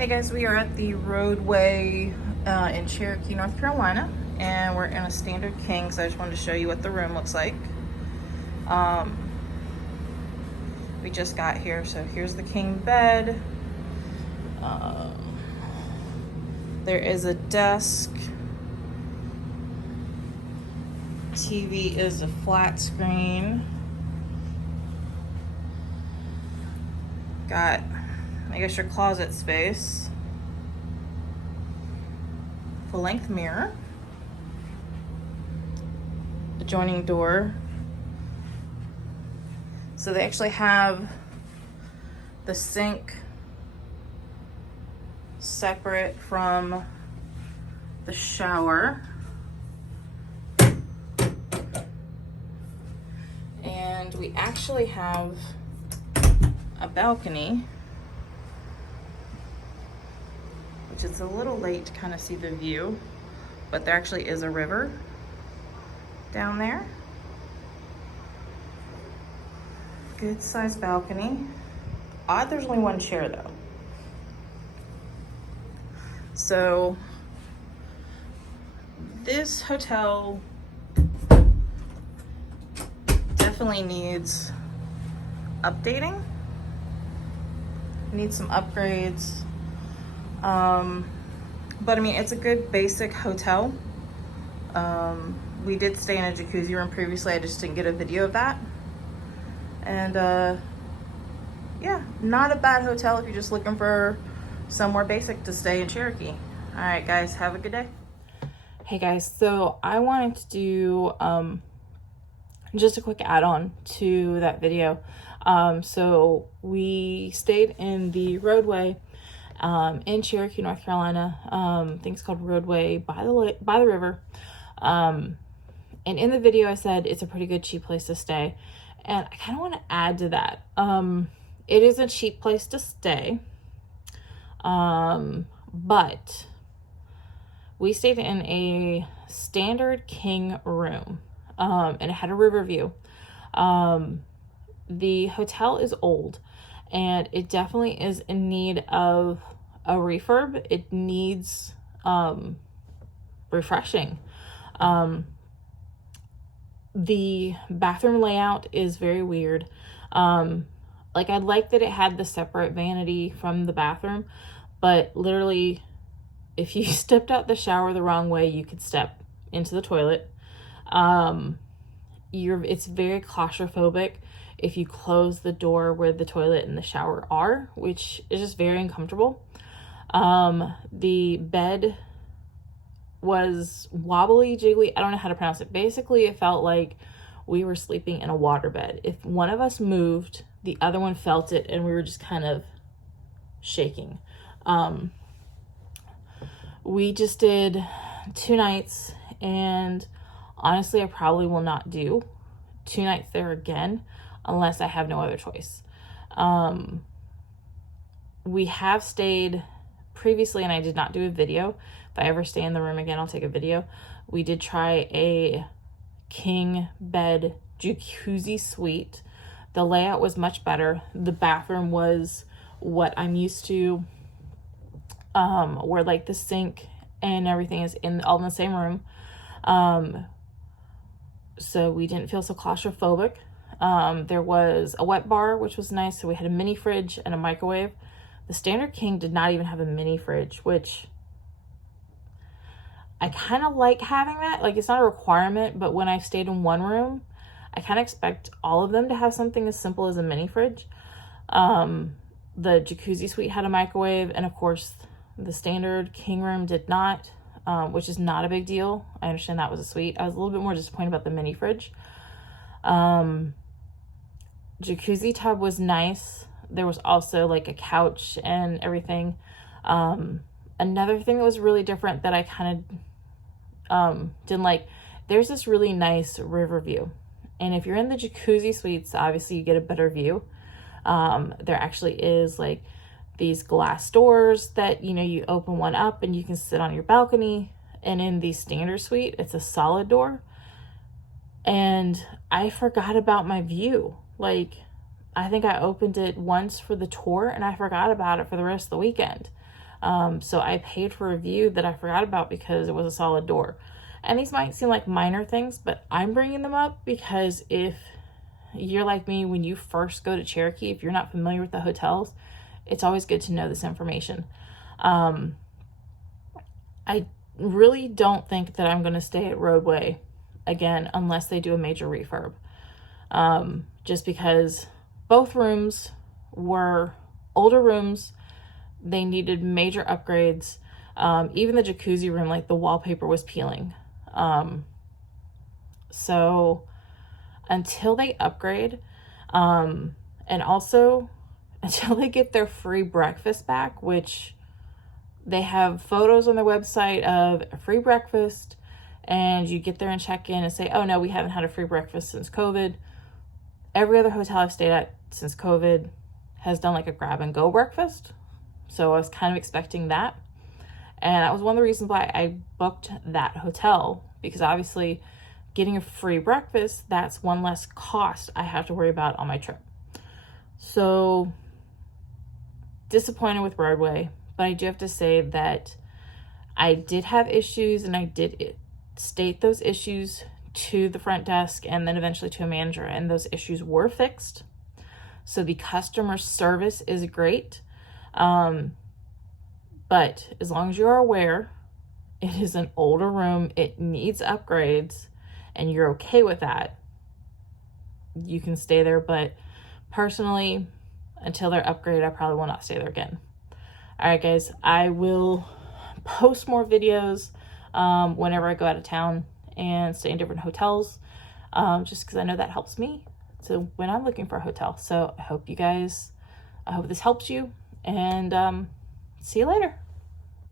Hey guys, we are at the Rodeway in Cherokee, North Carolina, and we're in a standard king, so I just wanted to show you what the room looks like. Um, we just got here, so here's the king bed. There is a desk. TV is a flat screen. Got, I guess, your closet space. Full-length mirror. Adjoining door. So they actually have the sink separate from the shower. And we actually have a balcony, which is a little late to kind of see the view, but there actually is a river down there. Good sized balcony. Odd there's only one chair though. So this hotel definitely needs updating. Needs some upgrades. But I mean, it's a good basic hotel. We did stay in a jacuzzi room previously. I just didn't get a video of that. And yeah, not a bad hotel if you're just looking for somewhere basic to stay in Cherokee. All right, guys, have a good day. Hey guys, so I wanted to do just a quick add-on to that video. So we stayed in the Rodeway in Cherokee, North Carolina. I think it's called Rodeway by the river. And in the video I said it's a pretty good cheap place to stay, and I kind of want to add to that. It is a cheap place to stay, but we stayed in a standard king room, and it had a river view. The hotel is old, and it definitely is in need of a refurb. It needs refreshing. The bathroom layout is very weird. Like, I like that it had the separate vanity from the bathroom, but literally if you stepped out the shower the wrong way, you could step into the toilet. It's very claustrophobic if you close the door where the toilet and the shower are, which is just very uncomfortable. The bed was wobbly, jiggly. I don't know how to pronounce it. Basically, it felt like we were sleeping in a water bed. If one of us moved, the other one felt it, and we were just kind of shaking. We just did 2 nights, and honestly, I probably will not do 2 nights there again unless I have no other choice. We have stayed previously, and I did not do a video. If I ever stay in the room again, I'll take a video. We did try a king bed jacuzzi suite. The layout was much better. The bathroom was what I'm used to, where like the sink and everything is all in the same room. So we didn't feel so claustrophobic. There was a wet bar, which was nice. So we had a mini fridge and a microwave. The standard king did not even have a mini fridge, which I kind of like having that. Like, it's not a requirement, but when I've stayed in one room, I kind of expect all of them to have something as simple as a mini fridge. The jacuzzi suite had a microwave, and of course the standard king room did not, which is not a big deal. I understand that was a suite. I was a little bit more disappointed about the mini fridge. Jacuzzi tub was nice. There was also like a couch and everything. Another thing that was really different that I kind of didn't like, there's this really nice river view. And if you're in the jacuzzi suites, obviously you get a better view. There actually is like these glass doors that, you open one up and you can sit on your balcony. And in the standard suite, it's a solid door. And I forgot about my view. Like, I think I opened it once for the tour and I forgot about it for the rest of the weekend. So I paid for a view that I forgot about because it was a solid door. And these might seem like minor things, but I'm bringing them up because if you're like me, when you first go to Cherokee, if you're not familiar with the hotels, it's always good to know this information. I really don't think that I'm going to stay at Rodeway again unless they do a major refurb. Just because both rooms were older rooms. They needed major upgrades. Even the jacuzzi room, like the wallpaper was peeling. So until they upgrade, and also until they get their free breakfast back, which they have photos on their website of a free breakfast, and you get there and check in and say, oh no, we haven't had a free breakfast since COVID. Every other hotel I've stayed at since COVID has done like a grab and go breakfast. So I was kind of expecting that. And that was one of the reasons why I booked that hotel, because obviously getting a free breakfast, that's one less cost I have to worry about on my trip. So disappointed with Rodeway, but I do have to say that I did have issues, and I did state those issues to the front desk and then eventually to a manager, and those issues were fixed. So the customer service is great. But as long as you're aware, it is an older room, it needs upgrades, and you're okay with that, you can stay there. But personally, until they're upgraded, I probably will not stay there again. All right, guys, I will post more videos whenever I go out of town and stay in different hotels, just because I know that helps me. So when I'm looking for a hotel. So I hope this helps you, and see you later.